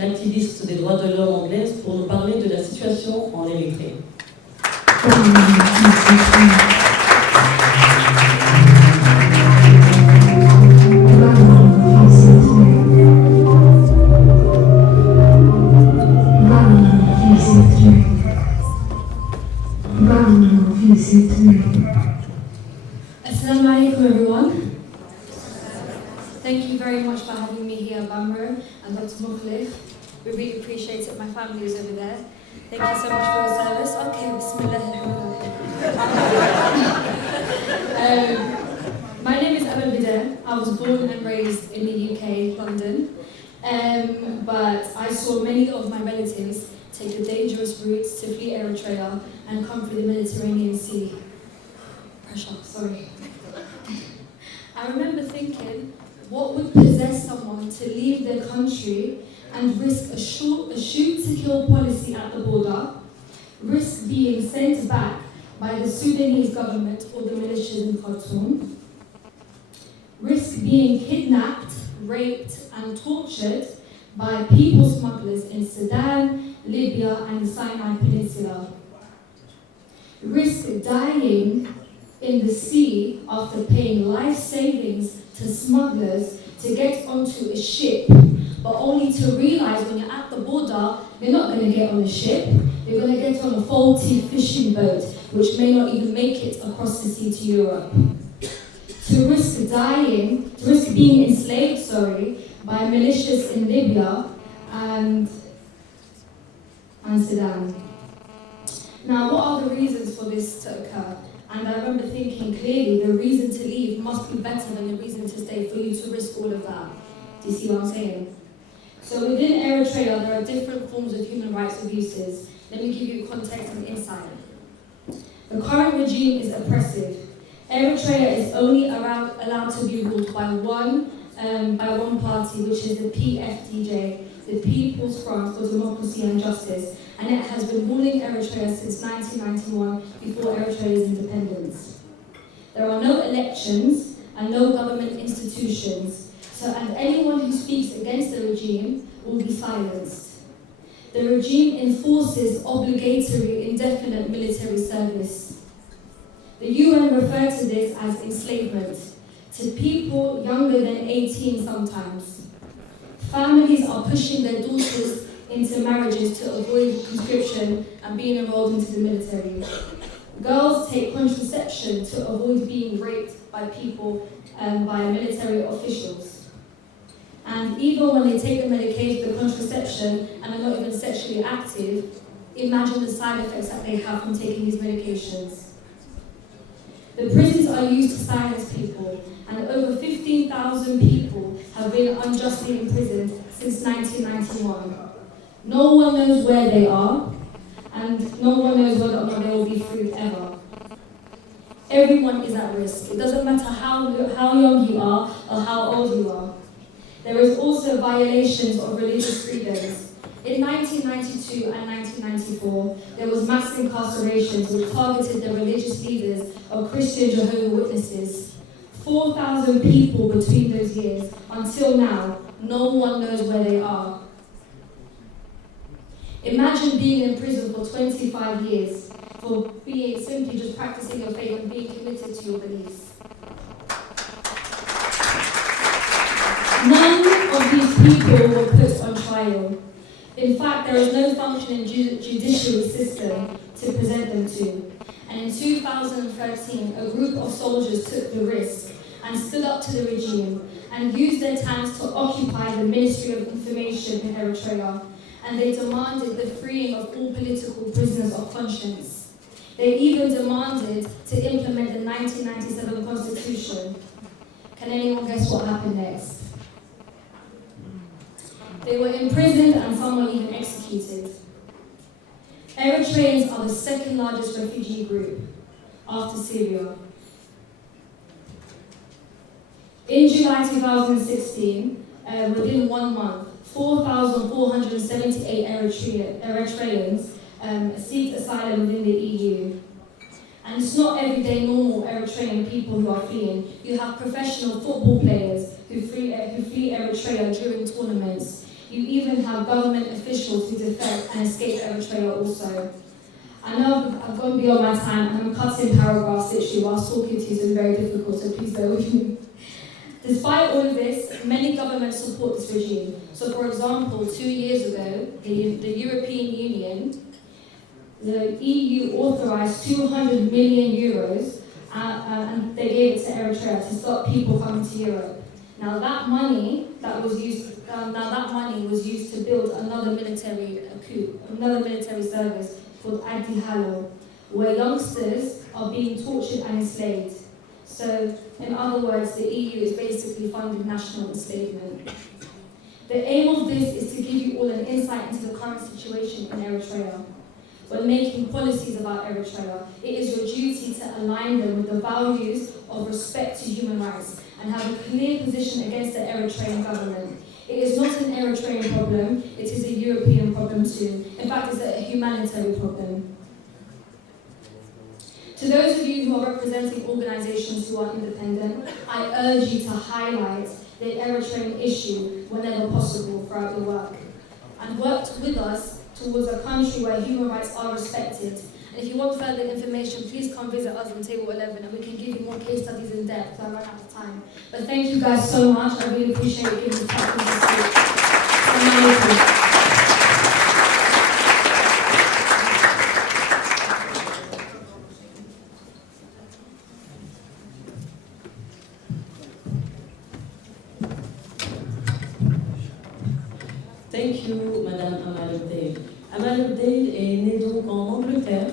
une activiste des droits de l'homme anglaise, pour nous parler de la situation en Érythrée. Assalamu alaikum, everyone. Thank you very much for having me here, Bamro and Dr. Mukhlif. We really appreciate it. My family is over there. Thank you so much for your service. Okay, bismillah. My name is Emma Bideh. I was born and raised in the UK, London. But I saw many of my relatives take the dangerous routes to flee Eritrea and come through the Mediterranean Sea. Sorry. I remember thinking, what would possess someone to leave their country and risk a shoot-to-kill policy at the border, risk being sent back by the Sudanese government or the militias in Khartoum, risk being kidnapped, raped and tortured by people smugglers in Sudan, Libya and the Sinai Peninsula, risk dying in the sea after paying life savings to smugglers to get onto a ship, but only to realize when you're at the border, you're not going to get on a ship, you're going to get on a faulty fishing boat, which may not even make it across the sea to Europe. To risk being enslaved, by militias in Libya and Sudan. Now, what are the reasons for this to occur? And I remember thinking clearly the reason to leave must be better than the reason to stay, for you to risk all of that. Do you see what I'm saying? So within Eritrea, there are different forms of human rights abuses. Let me give you context and insight. The current regime is oppressive. Eritrea is only allowed to be ruled by one party, which is the PFDJ, the People's Front for Democracy and Justice, and it has been ruling Eritrea since 1991, before Eritrea's independence. There are no elections and no government institutions, and anyone who speaks against the regime will be silenced. The regime enforces obligatory indefinite military service. The UN referred to this as enslavement, to people younger than 18 sometimes. Families are pushing their daughters into marriages to avoid conscription and being enrolled into the military. Girls take contraception to avoid being raped by by military officials. And even when they take the medication, the contraception, and are not even sexually active, imagine the side effects that they have from taking these medications. The prisons are used to silence people, and over 15,000 people have been unjustly imprisoned since 1991. No one knows where they are, and no one knows whether or not they will be freed ever. Everyone is at risk. It doesn't matter how young you are or how old you are. There is also violations of religious freedoms. In 1992 and 1994, there was mass incarcerations which targeted the religious leaders of Christian Jehovah's Witnesses. 4,000 people between those years. Until now, no one knows where they are. Imagine being in prison for 25 years for being simply just practicing your faith and being committed to your beliefs. None of these people were put on trial. In fact, there is no functioning judiciary system to present them to. And in 2013, a group of soldiers took the risk and stood up to the regime and used their tanks to occupy the Ministry of Information in Eritrea. And they demanded the freeing of all political prisoners of conscience. They even demanded to implement the 1997 Constitution. Can anyone guess what happened next? They were imprisoned and some were even executed. Eritreans are the second largest refugee group after Syria. In July 2016, within 1 month, 4,478 Eritreans seek asylum within the EU. And it's not everyday normal Eritrean people who are fleeing. You have professional football players who flee Eritrea during tournaments. You even have government officials who defect and escape Eritrea also. I know I've gone beyond my time and I'm cutting paragraphs literally whilst talking to you, so it's very difficult, so please bear with me. Despite all of this, many governments support this regime. So for example, 2 years ago, the European Union, the EU authorized 200 million euros and they gave it to Eritrea to stop people coming to Europe. Now that money was used to build another military coup, another military service called Adi Hallo, where youngsters are being tortured and enslaved. So, in other words, the EU is basically funding national enslavement. The aim of this is to give you all an insight into the current situation in Eritrea. When making policies about Eritrea, it is your duty to align them with the values of respect to human rights and have a clear position against the Eritrean government. It is not an Eritrean problem, it is a European problem too. In fact, it's a humanitarian problem. To those of you who are representing organizations who are independent, I urge you to highlight the Eritrean issue whenever possible throughout your work, and work with us towards a country where human rights are respected. And if you want further information, please come visit us on table 11 and we can give you more case studies in depth, so I run out of time. But thank you guys so much, I really appreciate giving this platform to speak. Thank you, Madame Amal Abdel. Amal Abdel est née donc en Angleterre